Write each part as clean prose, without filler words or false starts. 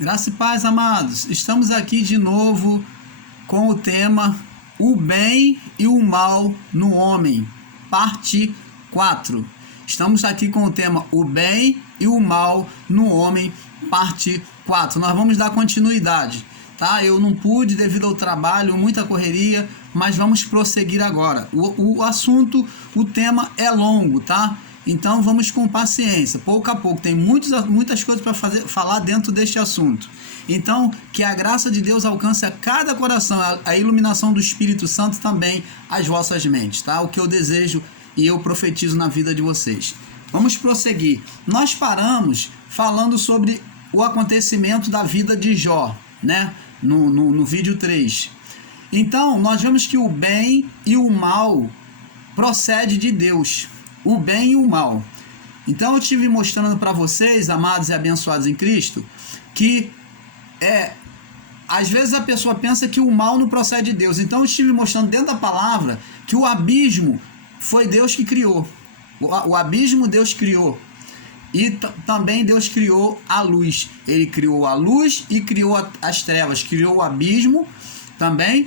Graça e paz, amados. Estamos aqui de novo com o tema O Bem e o Mal no Homem, parte 4. Estamos aqui com o tema O Bem e o Mal no Homem, parte 4. Nós vamos dar continuidade, tá? Eu não pude devido ao trabalho, muita correria, mas vamos prosseguir agora. O assunto, o tema é longo, tá? Então vamos com paciência, pouco a pouco, tem muitas coisas para falar dentro deste assunto. Então, que a graça de Deus alcance a cada coração, a iluminação do Espírito Santo também as vossas mentes, tá? O que eu desejo e eu profetizo na vida de vocês. Vamos prosseguir. Nós paramos falando sobre o acontecimento da vida de Jó, né? No vídeo 3. Então, nós vemos que o bem e o mal procede de Deus. O bem e o mal. Então eu estive mostrando para vocês, amados e abençoados em Cristo, que às vezes a pessoa pensa que o mal não procede de Deus. Então eu estive mostrando dentro da palavra que o abismo foi Deus que criou. O abismo Deus criou. E também Deus criou a luz. Ele criou a luz e criou as trevas. Criou o abismo também.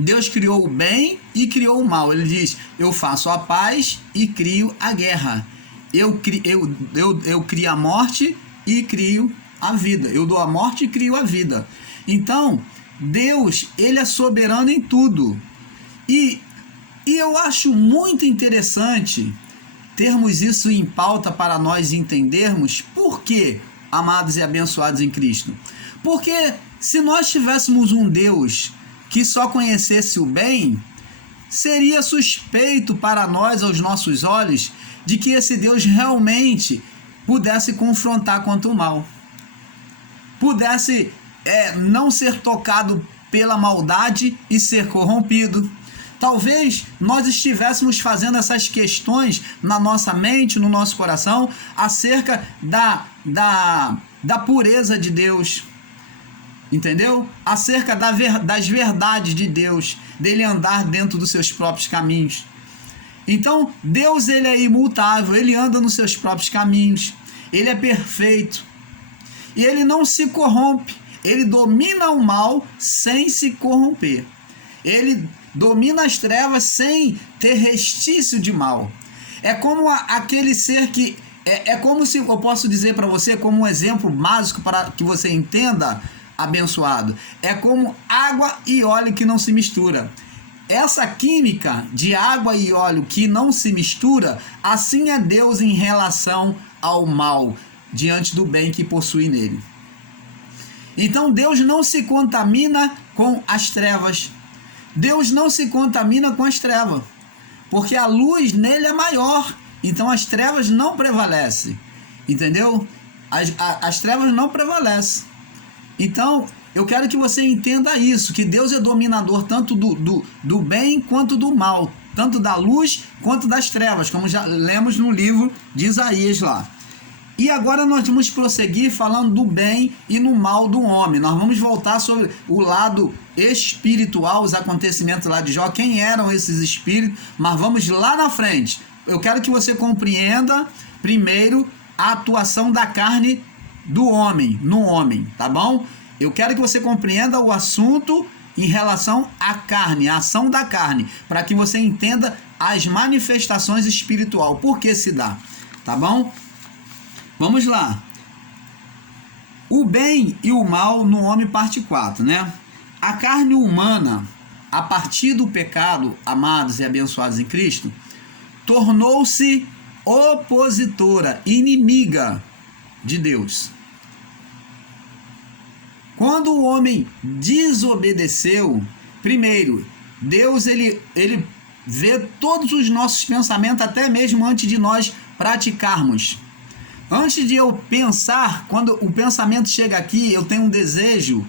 Deus criou o bem e criou o mal. Ele diz, eu faço a paz e crio a guerra. Eu crio a morte e crio a vida. Eu dou a morte e crio a vida. Então, Deus, ele é soberano em tudo. E eu acho muito interessante termos isso em pauta para nós entendermos por quê, amados e abençoados em Cristo. Porque se nós tivéssemos um Deus que só conhecesse o bem, seria suspeito para nós, aos nossos olhos, de que esse Deus realmente pudesse confrontar contra o mal. Pudesse não ser tocado pela maldade e ser corrompido. Talvez nós estivéssemos fazendo essas questões na nossa mente, no nosso coração, acerca da pureza de Deus. Entendeu? Acerca das verdades de Deus, dele andar dentro dos seus próprios caminhos. Então, Deus, ele é imutável, ele anda nos seus próprios caminhos, ele é perfeito, e ele não se corrompe, ele domina o mal sem se corromper, ele domina as trevas sem ter restício de mal. É como aquele ser que, é como se, eu posso dizer para você, como um exemplo básico para que você entenda, abençoado, é como água e óleo que não se mistura. Essa química de água e óleo que não se mistura, assim é Deus em relação ao mal, diante do bem que possui nele. Então Deus não se contamina com as trevas. Deus não se contamina com as trevas, porque a luz nele é maior, então as trevas não prevalecem, entendeu? As trevas não prevalecem. Então, eu quero que você entenda isso, que Deus é dominador tanto do bem quanto do mal, tanto da luz quanto das trevas, como já lemos no livro de Isaías lá. E agora nós vamos prosseguir falando do bem e no mal do homem. Nós vamos voltar sobre o lado espiritual, os acontecimentos lá de Jó, quem eram esses espíritos, mas vamos lá na frente. Eu quero que você compreenda primeiro a atuação da carne do homem, no homem, tá bom? Eu quero que você compreenda o assunto em relação à carne, a ação da carne, para que você entenda as manifestações espirituais, por que se dá, tá bom? Vamos lá. O bem e o mal no homem, parte 4, né? A carne humana, a partir do pecado, amados e abençoados em Cristo, tornou-se opositora, inimiga de Deus. Quando o homem desobedeceu, primeiro, Deus ele vê todos os nossos pensamentos, até mesmo antes de nós praticarmos. Antes de eu pensar, quando o pensamento chega aqui, eu tenho um desejo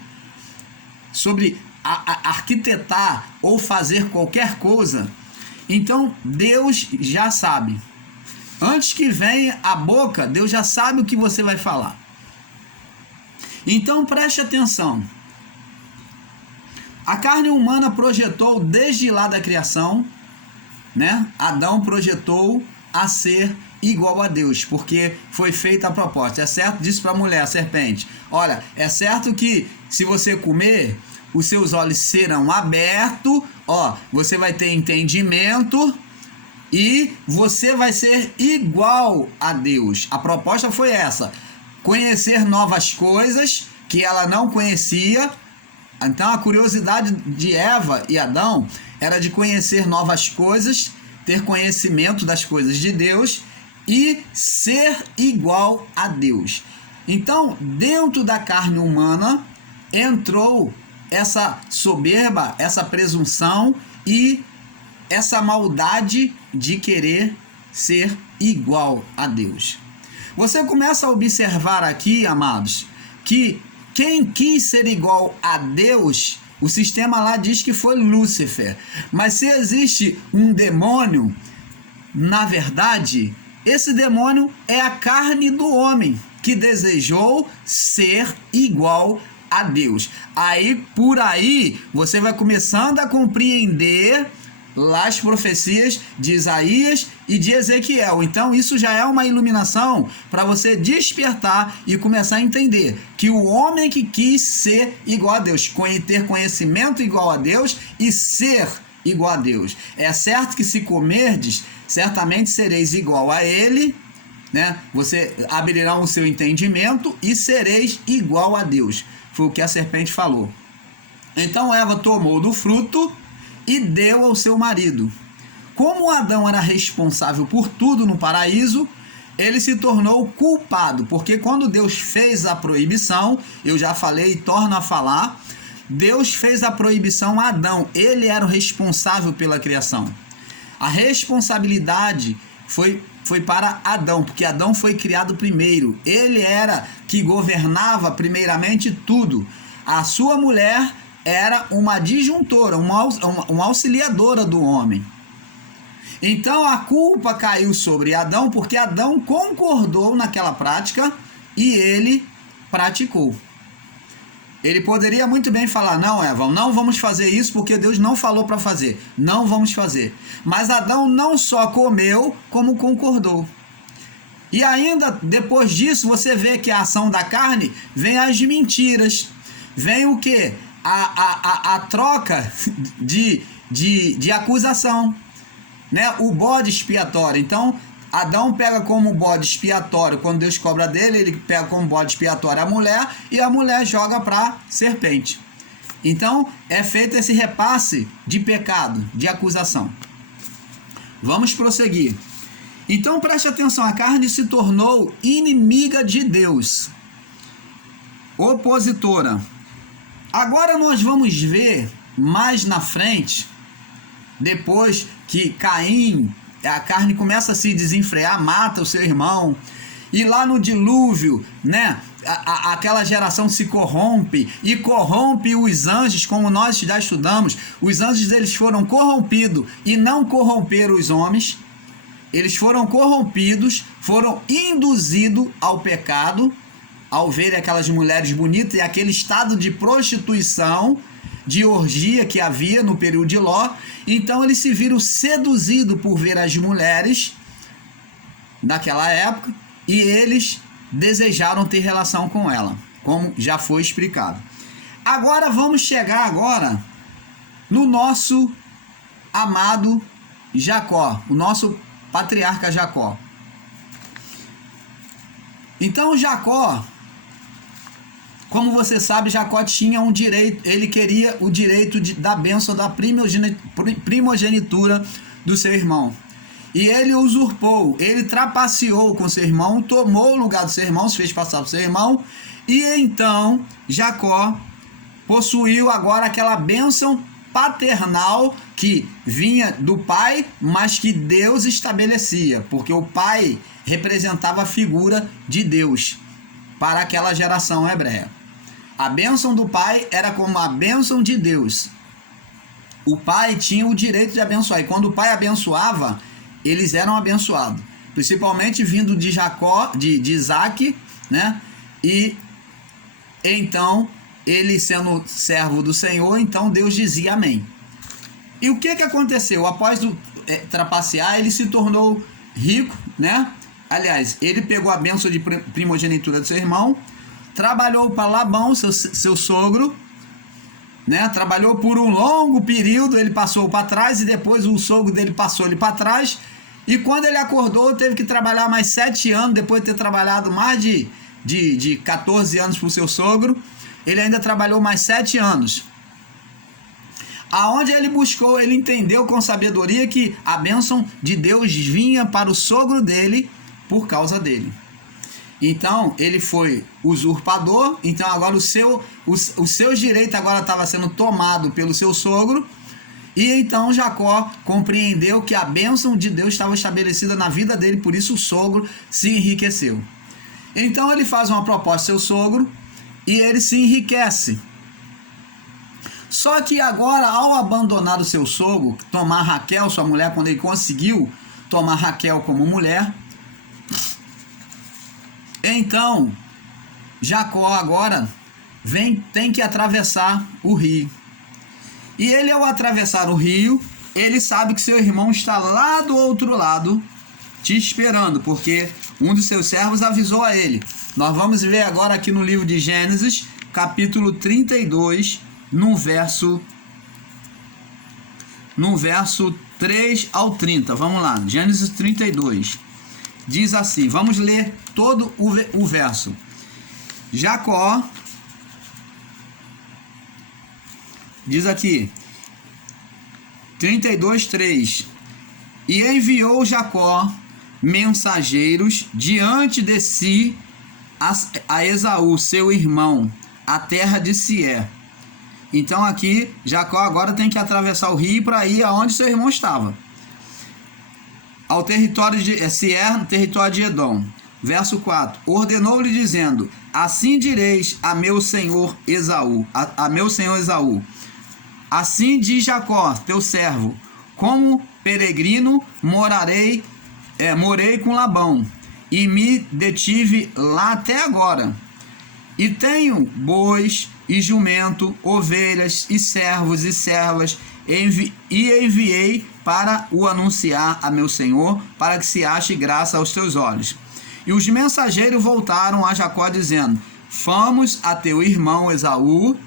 sobre arquitetar ou fazer qualquer coisa, então Deus já sabe. Antes que venha a boca, Deus já sabe o que você vai falar. Então preste atenção. A carne humana projetou desde lá da criação, né? Adão projetou a ser igual a Deus, porque foi feita a proposta. É certo, disse para a mulher, a serpente, olha, é certo que se você comer, os seus olhos serão abertos, ó, você vai ter entendimento e você vai ser igual a Deus. A proposta foi essa, conhecer novas coisas que ela não conhecia. Então a curiosidade de Eva e Adão era de conhecer novas coisas, ter conhecimento das coisas de Deus e ser igual a Deus. Então, dentro da carne humana entrou essa soberba, essa presunção e essa maldade de querer ser igual a Deus. Você começa a observar aqui, amados, que quem quis ser igual a Deus, o sistema lá diz que foi Lúcifer. Mas se existe um demônio, na verdade, esse demônio é a carne do homem que desejou ser igual a Deus. Aí, por aí, você vai começando a compreender lá as profecias de Isaías e de Ezequiel. Então isso já é uma iluminação para você despertar e começar a entender que o homem que quis ser igual a Deus, ter conhecimento igual a Deus e ser igual a Deus. É certo que se comerdes, certamente sereis igual a ele, né? Você abrirá o seu entendimento e sereis igual a Deus. Foi o que a serpente falou. Então Eva tomou do fruto e deu ao seu marido. Como Adão era responsável por tudo no paraíso, ele se tornou culpado, porque quando Deus fez a proibição, eu já falei e torno a falar, Deus fez a proibição a Adão, ele era o responsável pela criação. A responsabilidade foi para Adão, porque Adão foi criado primeiro, ele era que governava primeiramente tudo. A sua mulher era uma adjuntora, uma auxiliadora do homem. Então a culpa caiu sobre Adão, porque Adão concordou naquela prática e ele praticou. Ele poderia muito bem falar, não, Eva, não vamos fazer isso porque Deus não falou para fazer. Não vamos fazer. Mas Adão não só comeu, como concordou. E ainda depois disso, você vê que a ação da carne vem as mentiras. Vem o quê? A troca de acusação, né? O bode expiatório. Então, Adão pega como bode expiatório, quando Deus cobra dele, ele pega como bode expiatório a mulher, e a mulher joga para a serpente. Então, é feito esse repasse de pecado, de acusação. Vamos prosseguir. Então, preste atenção, a carne se tornou inimiga de Deus, opositora. Agora nós vamos ver mais na frente, depois que Caim, a carne começa a se desenfrear, mata o seu irmão, e lá no dilúvio, né, aquela geração se corrompe, e corrompe os anjos, como nós já estudamos, os anjos eles foram corrompidos e não corromperam os homens, eles foram corrompidos, foram induzidos ao pecado, ao ver aquelas mulheres bonitas e aquele estado de prostituição, de orgia que havia no período de Ló. Então eles se viram seduzidos por ver as mulheres naquela época e eles desejaram ter relação com ela, como já foi explicado. Agora vamos chegar no nosso amado Jacó, o nosso patriarca Jacó. Então Jacó, como você sabe, Jacó tinha um direito, ele queria o direito da bênção da primogenitura do seu irmão. E ele usurpou, ele trapaceou com seu irmão, tomou o lugar do seu irmão, se fez passar para seu irmão, e então Jacó possuiu agora aquela bênção paternal que vinha do pai, mas que Deus estabelecia, porque o pai representava a figura de Deus para aquela geração hebreia. A bênção do pai era como a bênção de Deus. O pai tinha o direito de abençoar, e quando o pai abençoava, eles eram abençoados, principalmente vindo de Jacó, de Isaac, né? E então, ele sendo servo do Senhor, então Deus dizia amém. E o que aconteceu? Após trapacear, ele se tornou rico, né? Aliás, ele pegou a bênção de primogenitura do seu irmão, trabalhou para Labão, seu sogro, né? Trabalhou por um longo período, ele passou para trás e depois o sogro dele passou ele para trás. E quando ele acordou, teve que trabalhar mais 7 anos, depois de ter trabalhado mais de 14 anos para o seu sogro. Ele ainda trabalhou mais 7 anos. Aonde ele buscou, ele entendeu com sabedoria que a bênção de Deus vinha para o sogro dele por causa dele. Então, ele foi usurpador, então agora os seus direitos agora estavam sendo tomados pelo seu sogro, e então Jacó compreendeu que a bênção de Deus estava estabelecida na vida dele, por isso o sogro se enriqueceu. Então ele faz uma proposta ao seu sogro, e ele se enriquece. Só que agora, ao abandonar o seu sogro, tomar Raquel, sua mulher, quando ele conseguiu tomar Raquel como mulher, então Jacó agora tem que atravessar o rio. E ele, ao atravessar o rio, ele sabe que seu irmão está lá do outro lado te esperando, porque um dos seus servos avisou a ele. Nós vamos ver agora aqui no livro de Gênesis, capítulo 32, no verso 3 ao 30. Vamos lá, Gênesis 32. Diz assim, vamos ler todo o verso. Jacó, diz aqui, 32:3. E enviou Jacó mensageiros diante de si a Esaú, seu irmão, a terra de Sié. Então aqui, Jacó agora tem que atravessar o rio para ir aonde seu irmão estava. Ao território de Sié, no território de Edom. Verso 4. Ordenou-lhe dizendo, assim direis a meu senhor Esaú, a meu senhor Esaú. Assim diz Jacó, teu servo, como peregrino morei com Labão, e me detive lá até agora. E tenho bois e jumento, ovelhas e servos e servas, e enviei para o anunciar a meu senhor, para que se ache graça aos teus olhos. E os mensageiros voltaram a Jacó, dizendo, fomos a teu irmão Esaú,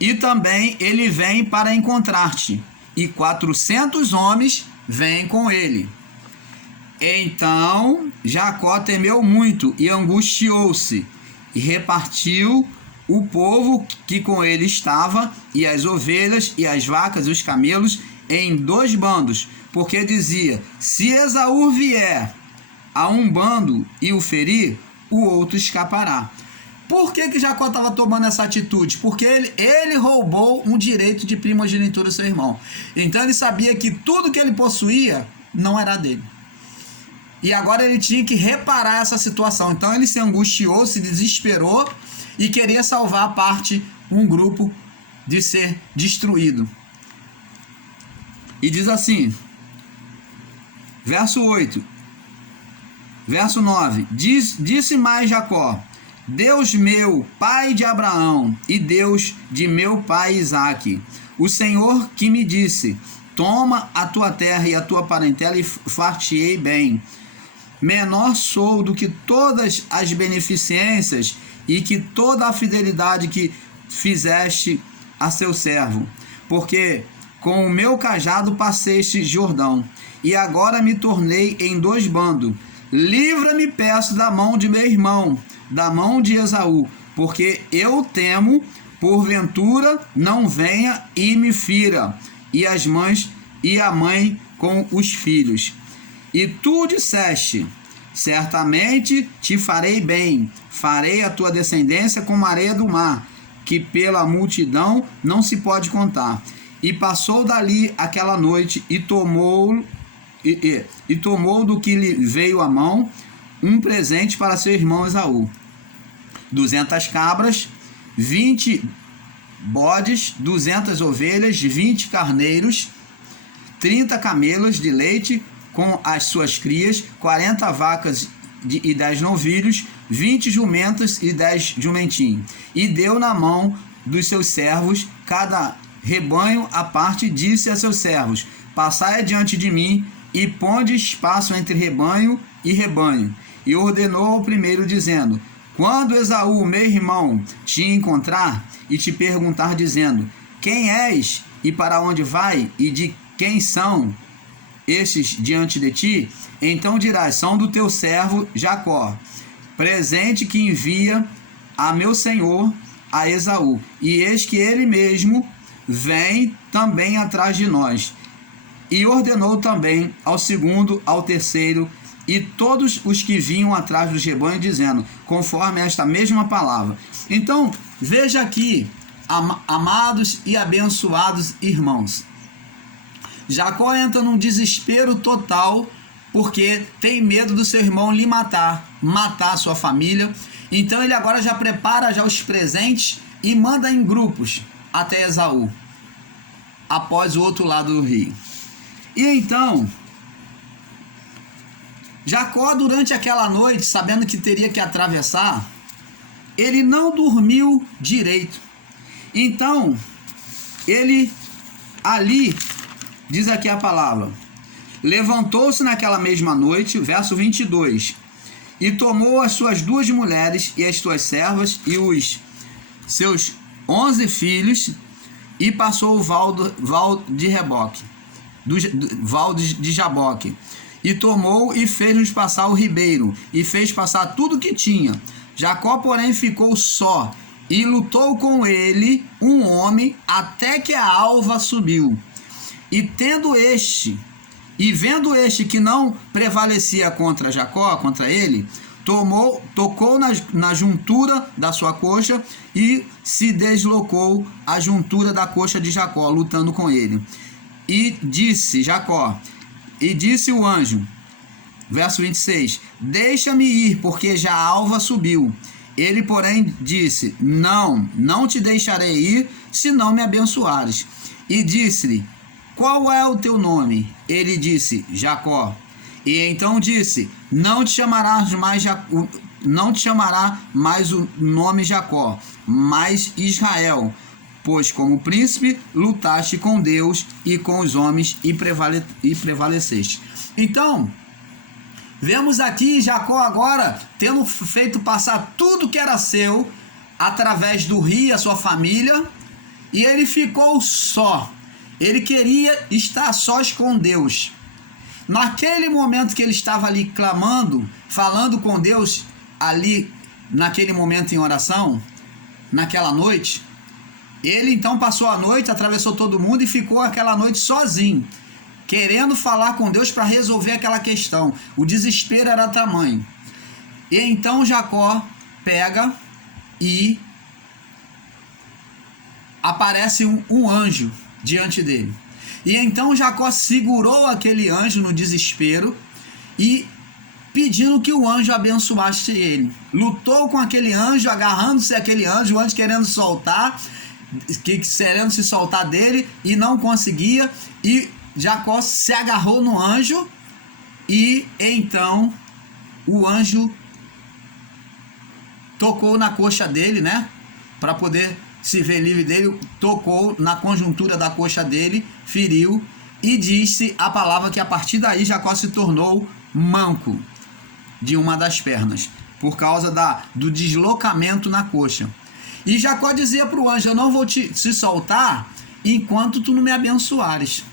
e também ele vem para encontrar-te, e 400 homens vêm com ele. Então Jacó temeu muito e angustiou-se, e repartiu o povo que com ele estava, e as ovelhas, e as vacas, e os camelos, em 2 bandos, porque dizia, se Esaú vier a um bando e o ferir, o outro escapará. Por que Jacó estava tomando essa atitude? Porque ele roubou um direito de primogenitura do seu irmão. Então ele sabia que tudo que ele possuía não era dele. E agora ele tinha que reparar essa situação. Então ele se angustiou, se desesperou e queria salvar um grupo de ser destruído. E diz assim, verso 8, verso 9, disse mais Jacó, Deus meu, pai de Abraão, e Deus de meu pai Isaque, o Senhor que me disse, toma a tua terra e a tua parentela e far-te-ei bem. Menor sou do que todas as beneficências e que toda a fidelidade que fizeste a seu servo, porque com o meu cajado passei este Jordão, e agora me tornei em 2 bandos. Livra-me, peço, da mão de meu irmão, da mão de Esaú, porque eu temo, porventura não venha e me fira, e a mãe com os filhos. E tu disseste, certamente te farei bem, farei a tua descendência como a areia do mar, que pela multidão não se pode contar. E passou dali aquela noite e tomou do que lhe veio à mão um presente para seu irmão Esaú. 200 cabras, 20 bodes, 200 ovelhas, 20 carneiros, 30 camelos de leite com as suas crias, 40 vacas e 10 novilhos, 20 jumentas e 10 jumentinhos. E deu na mão dos seus servos cada rebanho à parte, disse a seus servos, passai adiante de mim, e ponde espaço entre rebanho e rebanho. E ordenou ao primeiro, dizendo: quando Esaú, meu irmão, te encontrar e te perguntar, dizendo: quem és e para onde vai, e de quem são estes diante de ti, então dirás: são do teu servo Jacó, presente que envia a meu senhor a Esaú. E eis que ele mesmo vem também atrás de nós. E ordenou também ao segundo, ao terceiro, e todos os que vinham atrás dos rebanhos, dizendo, conforme esta mesma palavra. Então, veja aqui, amados e abençoados irmãos, Jacó entra num desespero total, porque tem medo do seu irmão lhe matar a sua família. Então ele agora já prepara já os presentes e manda em grupos até Esaú, após o outro lado do rio. E então, Jacó, durante aquela noite, sabendo que teria que atravessar, ele não dormiu direito. Então, ele ali, diz aqui a palavra, levantou-se naquela mesma noite, verso 22, e tomou as suas 2 mulheres e as suas servas e os seus 11 filhos, e passou o val de Reboque, do val de Jaboque, e tomou e fez-nos passar o ribeiro, e fez passar tudo que tinha. Jacó, porém, ficou só, e lutou com ele um homem, até que a alva subiu. E vendo este que não prevalecia contra Jacó, contra ele, tocou na juntura da sua coxa, e se deslocou a juntura da coxa de Jacó, lutando com ele. E disse o anjo, verso 26, deixa-me ir, porque já a alva subiu. Ele, porém, disse, não te deixarei ir, se não me abençoares. E disse-lhe, qual é o teu nome? Ele disse, Jacó. E então disse, não te chamará mais o nome Jacó, mas Israel, pois como príncipe lutaste com Deus e com os homens e prevaleceste. Então, vemos aqui Jacó agora tendo feito passar tudo que era seu através do rio, a sua família, e ele ficou só. Ele queria estar sós com Deus. Naquele momento que ele estava ali clamando, falando com Deus, ali naquele momento em oração, naquela noite, ele então passou a noite, atravessou todo mundo e ficou aquela noite sozinho, querendo falar com Deus para resolver aquela questão. O desespero era tamanho. E então Jacó pega e aparece um anjo diante dele. E então Jacó segurou aquele anjo no desespero e pedindo que o anjo abençoasse ele. Lutou com aquele anjo, agarrando-se àquele anjo, o anjo querendo se soltar dele e não conseguia. E Jacó se agarrou no anjo e então o anjo tocou na coxa dele, né? Para poder se ver livre dele, tocou na conjuntura da coxa dele, feriu e disse a palavra que a partir daí Jacó se tornou manco de uma das pernas, por causa do deslocamento na coxa. E Jacó dizia para o anjo, eu não vou te soltar enquanto tu não me abençoares.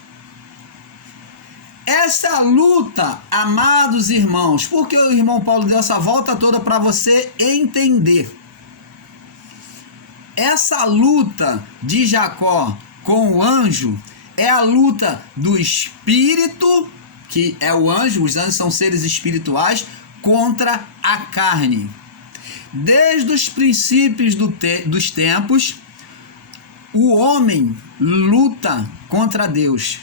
Essa luta, amados irmãos, porque o irmão Paulo deu essa volta toda para você entender. Essa luta de Jacó com o anjo é a luta do espírito, que é o anjo, os anjos são seres espirituais, contra a carne. Desde os princípios dos tempos, o homem luta contra Deus.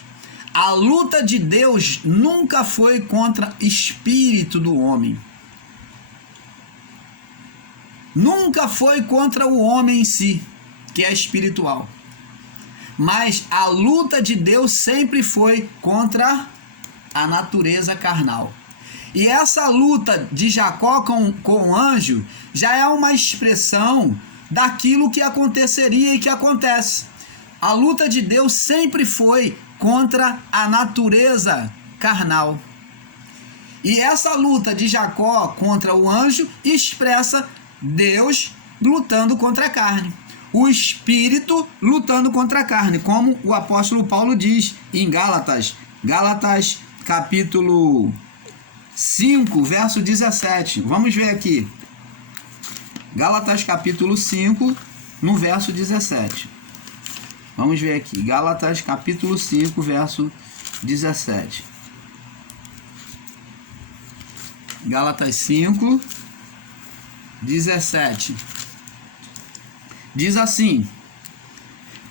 A luta de Deus nunca foi contra o espírito do homem. Nunca foi contra o homem em si, que é espiritual. Mas a luta de Deus sempre foi contra a natureza carnal. E essa luta de Jacó com o anjo já é uma expressão daquilo que aconteceria e que acontece. A luta de Deus sempre foi contra a natureza carnal. E essa luta de Jacó contra o anjo expressa Deus lutando contra a carne. O espírito lutando contra a carne, como o apóstolo Paulo diz em Gálatas. Gálatas capítulo 5, verso 17. Vamos ver aqui. Gálatas capítulo 5, no verso 17. Vamos ver aqui. Gálatas capítulo 5, verso 17. Gálatas 5, 17. Diz assim: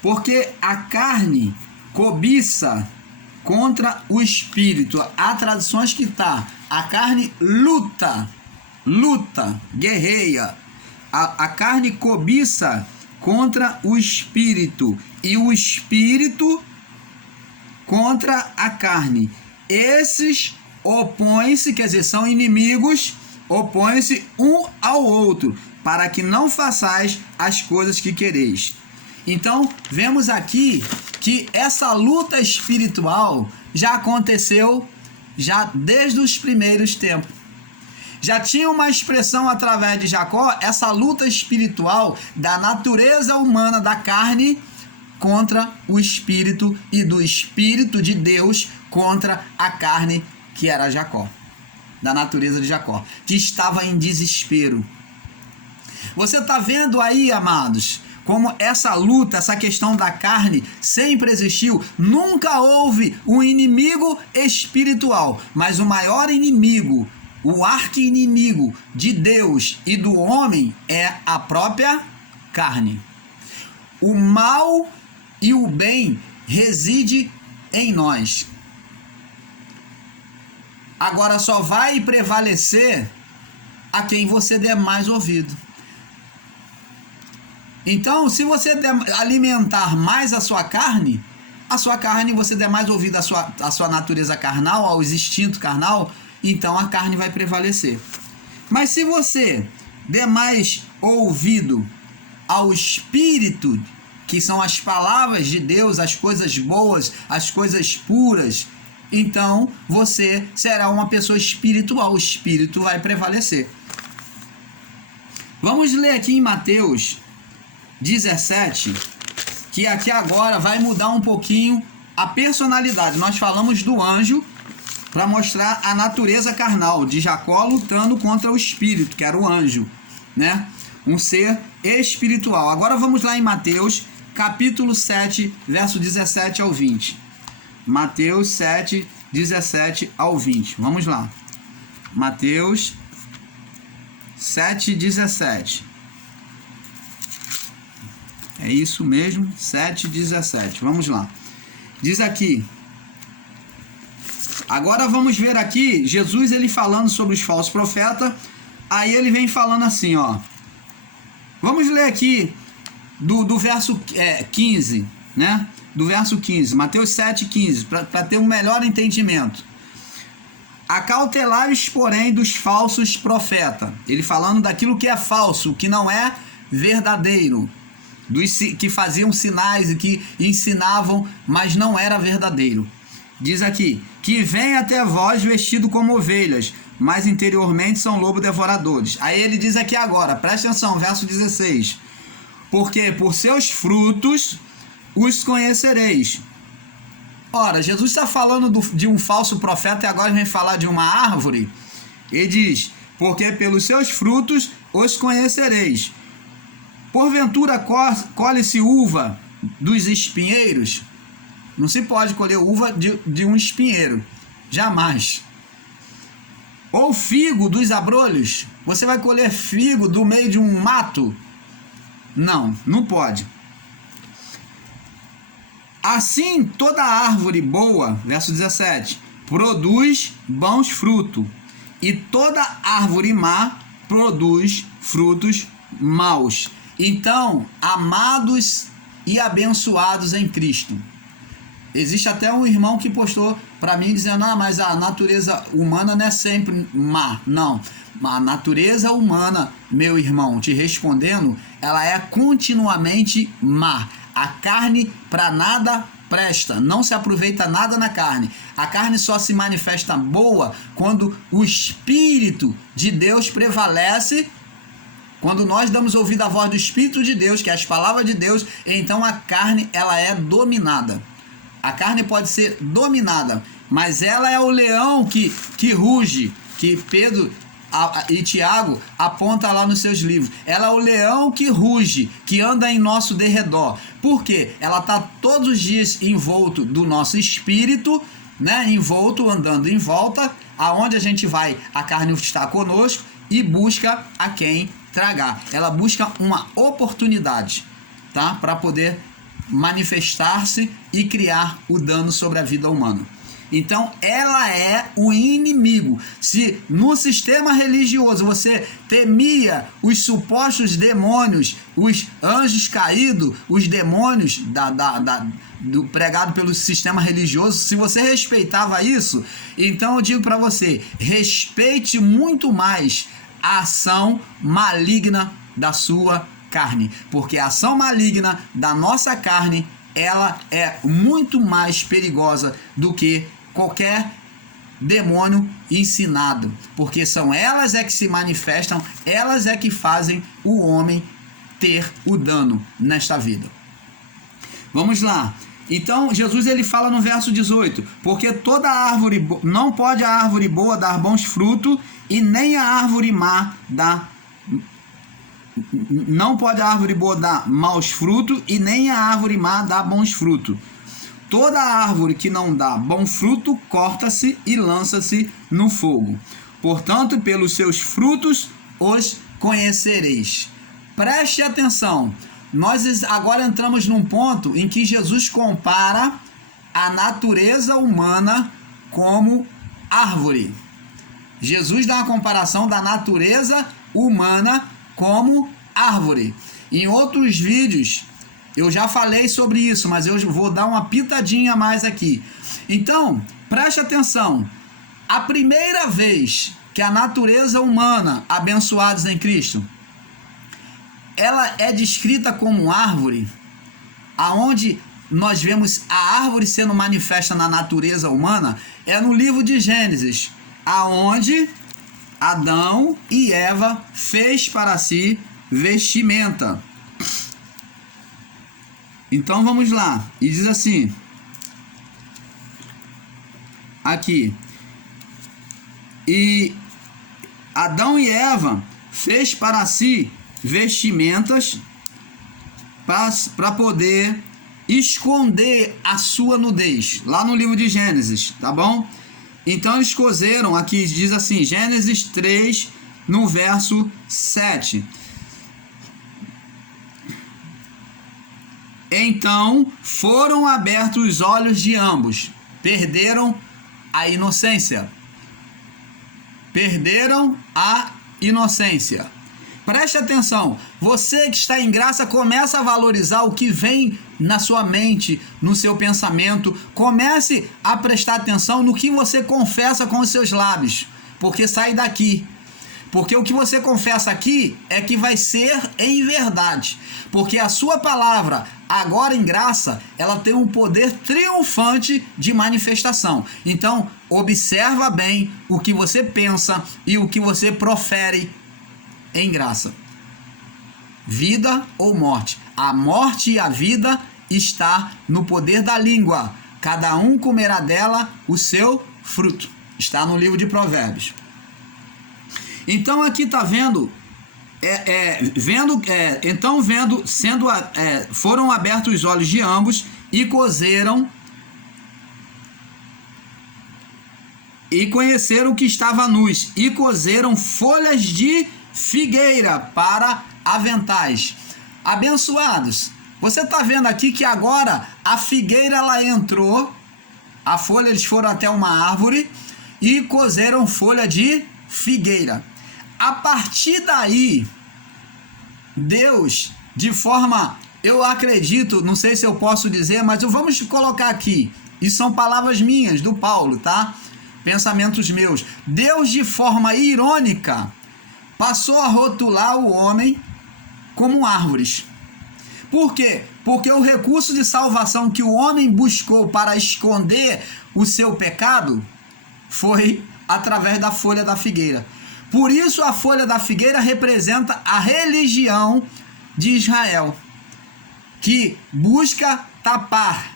porque a carne cobiça contra o espírito. Há traduções que tá, a carne luta, guerreia. A carne cobiça contra o espírito e o espírito contra a carne. Esses opõem-se, quer dizer, são inimigos, opõem-se um ao outro, para que não façais as coisas que quereis. Então, vemos aqui que essa luta espiritual já aconteceu já desde os primeiros tempos. Já tinha uma expressão através de Jacó, essa luta espiritual da natureza humana da carne contra o espírito e do espírito de Deus contra a carne que era Jacó, da natureza de Jacó, que estava em desespero. Você está vendo aí, amados, como essa luta, essa questão da carne sempre existiu. Nunca houve um inimigo espiritual, mas o maior inimigo, o arqui-inimigo de Deus e do homem é a própria carne. O mal e o bem reside em nós. Agora só vai prevalecer a quem você der mais ouvido. Então, se você alimentar mais a sua carne você der mais ouvido à sua natureza carnal, aos instintos carnal, então a carne vai prevalecer. Mas se você der mais ouvido ao Espírito, que são as palavras de Deus, as coisas boas, as coisas puras, então você será uma pessoa espiritual, o Espírito vai prevalecer. Vamos ler aqui em Mateus 17, que aqui agora vai mudar um pouquinho a personalidade. Nós falamos do anjo para mostrar a natureza carnal de Jacó lutando contra o espírito, que era o anjo, né? Um ser espiritual. Agora vamos lá em Mateus, capítulo 7, verso 17 ao 20. Mateus 7, 17 ao 20. Vamos lá. Mateus 7, 17. É isso mesmo, 7, 17. Vamos lá. Diz aqui. Agora vamos ver aqui, Jesus ele falando sobre os falsos profetas. Aí ele vem falando assim, ó. Vamos ler aqui do verso 15, né? Do verso 15, Mateus 7, 15, para ter um melhor entendimento. Acautelai-vos, porém, dos falsos profetas. Ele falando daquilo que é falso, que não é verdadeiro. Dos que faziam sinais e que ensinavam, mas não era verdadeiro. Diz aqui, que vem até vós vestido como ovelhas, mas interiormente são lobos devoradores. Aí ele diz aqui agora, presta atenção, verso 16. Porque por seus frutos os conhecereis. Ora, Jesus está falando de um falso profeta e agora vem falar de uma árvore. Ele diz, porque pelos seus frutos os conhecereis. Porventura colhe-se uva dos espinheiros? Não se pode colher uva de um espinheiro, jamais. Ou figo dos abrolhos? Você vai colher figo do meio de um mato? Não, não pode. Assim toda árvore boa, verso 17, produz bons frutos, e toda árvore má produz frutos maus. Então, amados e abençoados em Cristo. Existe até um irmão que postou para mim dizendo, mas a natureza humana não é sempre má. Não, a natureza humana, meu irmão, te respondendo, ela é continuamente má. A carne para nada presta, não se aproveita nada na carne. A carne só se manifesta boa quando o Espírito de Deus prevalece. Quando nós damos ouvido à voz do Espírito de Deus, que é as palavras de Deus, então a carne ela é dominada. A carne pode ser dominada, mas ela é o leão que ruge, que Pedro e Tiago aponta lá nos seus livros. Ela é o leão que ruge, que anda em nosso derredor. Por quê? Ela está todos os dias envolto do nosso espírito, né? Envolto, andando em volta. Aonde a gente vai, a carne está conosco e busca a quem tragar. Ela busca uma oportunidade, tá? Para poder manifestar-se e criar o dano sobre a vida humana. Então, ela é o inimigo. Se no sistema religioso você temia os supostos demônios, os anjos caídos, os demônios do pregado pelo sistema religioso, se você respeitava isso, então eu digo para você, respeite muito mais a ação maligna da sua carne, porque a ação maligna da nossa carne, ela é muito mais perigosa do que qualquer demônio ensinado, porque são elas é que se manifestam, elas é que fazem o homem ter o dano nesta vida. Vamos lá. Então Jesus ele fala no verso 18, porque toda árvore não pode a árvore boa dar bons frutos e nem a árvore má dar não pode a árvore boa dar maus frutos e nem a árvore má dar bons frutos. Toda árvore que não dá bom fruto, corta-se e lança-se no fogo. Portanto, pelos seus frutos os conhecereis. Preste atenção. Nós agora entramos num ponto em que Jesus compara a natureza humana como árvore. Jesus dá uma comparação da natureza humana como árvore. Em outros vídeos eu já falei sobre isso, mas eu vou dar uma pitadinha a mais aqui. Então, preste atenção. A primeira vez que a natureza humana, abençoados em Cristo, ela é descrita como árvore, aonde nós vemos a árvore sendo manifesta na natureza humana, é no livro de Gênesis, aonde Adão e Eva fez para si vestimenta. Então vamos lá, e diz assim, aqui, e Adão e Eva fez para si vestimentas para poder esconder a sua nudez, lá no livro de Gênesis, tá bom? Então eles coseram, aqui diz assim, Gênesis 3, no verso 7. Então foram abertos os olhos de ambos, perderam a inocência. Perderam a inocência. Preste atenção, você que está em graça, começa a valorizar o que vem na sua mente, no seu pensamento. Comece a prestar atenção no que você confessa com os seus lábios, porque sai daqui. Porque o que você confessa aqui é que vai ser em verdade. Porque a sua palavra, agora em graça, ela tem um poder triunfante de manifestação. Então, observa bem o que você pensa e o que você profere em graça. Vida ou morte? A morte e a vida está no poder da língua. Cada um comerá dela o seu fruto. Está no livro de Provérbios. Então aqui está vendo, foram abertos os olhos de ambos e coseram e conheceram que estava nus e coseram folhas de figueira para aventais. Abençoados, você está vendo aqui que agora a figueira ela entrou, a folha, eles foram até uma árvore e coseram folha de figueira. A partir daí, Deus, de forma, eu acredito, não sei se eu posso dizer, mas vamos colocar aqui, e são palavras minhas, do Paulo, tá? Pensamentos meus. Deus, de forma irônica, passou a rotular o homem como árvores. Por quê? Porque o recurso de salvação que o homem buscou para esconder o seu pecado foi através da folha da figueira. Por isso a folha da figueira representa a religião de Israel, que busca tapar,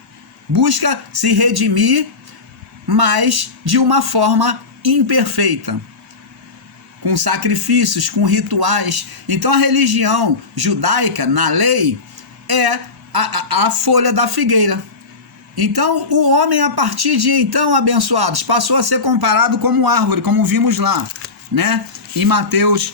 busca se redimir, mas de uma forma imperfeita, com sacrifícios, com rituais. Então a religião judaica, na lei, é a folha da figueira. Então o homem, a partir de então, abençoados, passou a ser comparado como árvore, como vimos lá, né? Em Mateus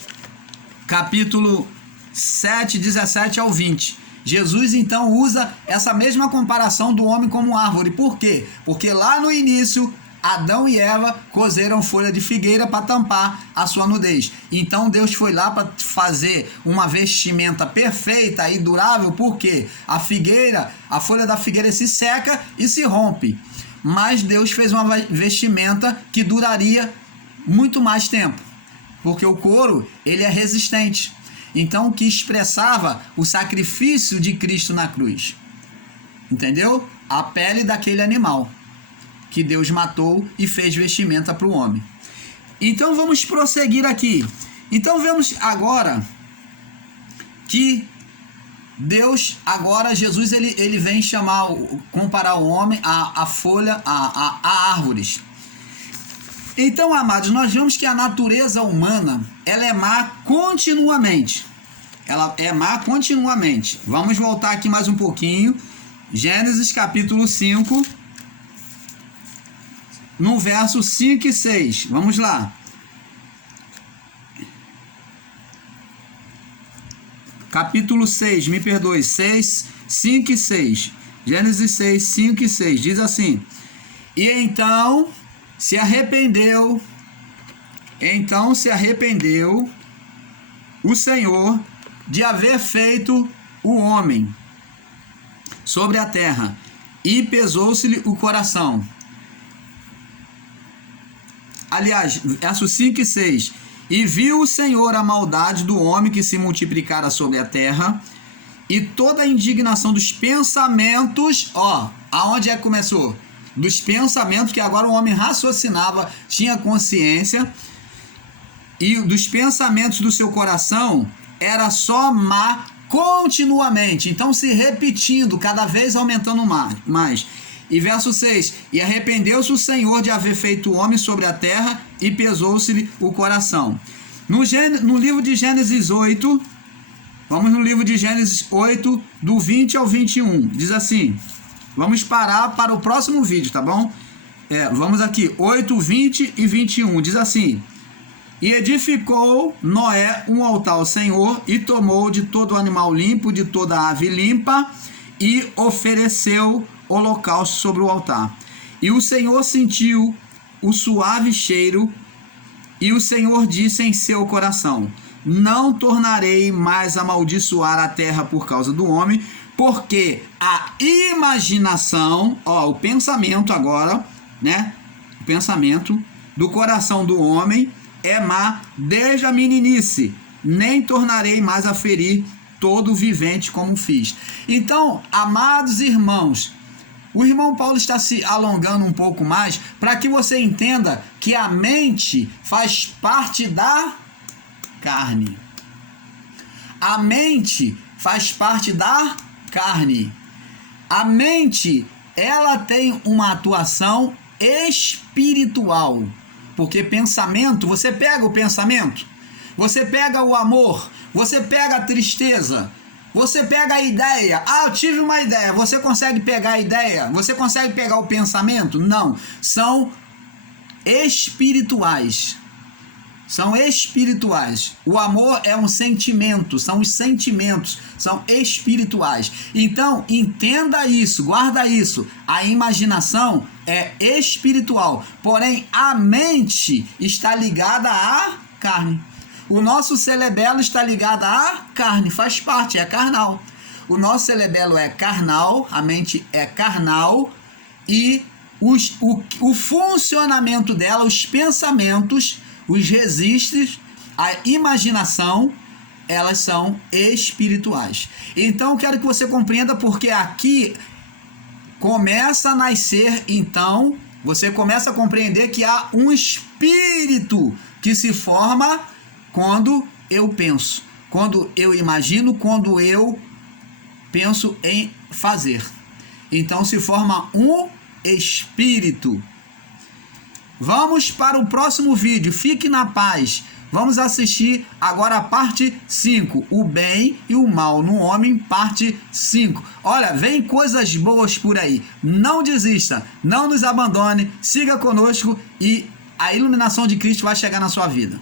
capítulo 7, 17 ao 20. Jesus então usa essa mesma comparação do homem como árvore. Por quê? Porque lá no início Adão e Eva cozeram folha de figueira para tampar a sua nudez. Então Deus foi lá para fazer uma vestimenta perfeita e durável, porque a folha da figueira se seca e se rompe. Mas Deus fez uma vestimenta que duraria muito mais tempo, porque o couro, ele é resistente. Então, que expressava o sacrifício de Cristo na cruz. Entendeu? A pele daquele animal que Deus matou e fez vestimenta para o homem. Então vamos prosseguir aqui. Então vemos agora que Deus, agora Jesus, ele vem comparar o homem a folha, a árvores. Então, amados, nós vemos que a natureza humana, ela é má continuamente. Ela é má continuamente. Vamos voltar aqui mais um pouquinho. Gênesis capítulo 5, no verso 5 e 6. Vamos lá. Capítulo 6, me perdoe, 6, 5 e 6. Gênesis 6, 5 e 6. Diz assim: E então se arrependeu o Senhor de haver feito o homem sobre a terra, e pesou-se-lhe o coração. Aliás, versos 5 e 6. E viu o Senhor a maldade do homem que se multiplicara sobre a terra, e toda a indignação dos pensamentos, aonde é que começou? Dos pensamentos, que agora o homem raciocinava, tinha consciência, e dos pensamentos do seu coração era só má continuamente, então se repetindo, cada vez aumentando mais. E verso 6, e arrependeu-se o Senhor de haver feito o homem sobre a terra, e pesou-se-lhe o coração. No livro de Gênesis 8, vamos no livro de Gênesis 8, do 20 ao 21, diz assim, vamos parar para o próximo vídeo, tá bom? Vamos aqui, 8, 20 e 21, diz assim: E edificou Noé um altar ao Senhor, e tomou de todo animal limpo, de toda ave limpa, e ofereceu holocausto sobre o altar. E o Senhor sentiu o suave cheiro, e o Senhor disse em seu coração: Não tornarei mais a amaldiçoar a terra por causa do homem, porque a imaginação, o pensamento agora, né? O pensamento do coração do homem é má desde a meninice, nem tornarei mais a ferir todo vivente como fiz. Então, amados irmãos, o irmão Paulo está se alongando um pouco mais para que você entenda que a mente faz parte da carne. A mente faz parte da carne. A mente, ela tem uma atuação espiritual. Porque pensamento, você pega o pensamento, você pega o amor, você pega a tristeza, você pega a ideia. Eu tive uma ideia. Você consegue pegar a ideia? Você consegue pegar o pensamento? Não. São espirituais. São espirituais. O amor é um sentimento. São os sentimentos. São espirituais. Então, entenda isso. Guarda isso. A imaginação é espiritual. Porém, a mente está ligada à carne. O nosso cerebelo está ligado à carne, faz parte, é carnal. O nosso cerebelo é carnal, a mente é carnal, e o funcionamento dela, os pensamentos, os registros, a imaginação elas são espirituais. Então, quero que você compreenda, porque aqui começa a nascer, então, você começa a compreender que há um espírito que se forma quando eu penso, quando eu imagino, quando eu penso em fazer. Então se forma um espírito. Vamos para o próximo vídeo. Fique na paz. Vamos assistir agora a parte 5. O bem e o mal no homem, parte 5. Olha, vem coisas boas por aí. Não desista, não nos abandone. Siga conosco e a iluminação de Cristo vai chegar na sua vida.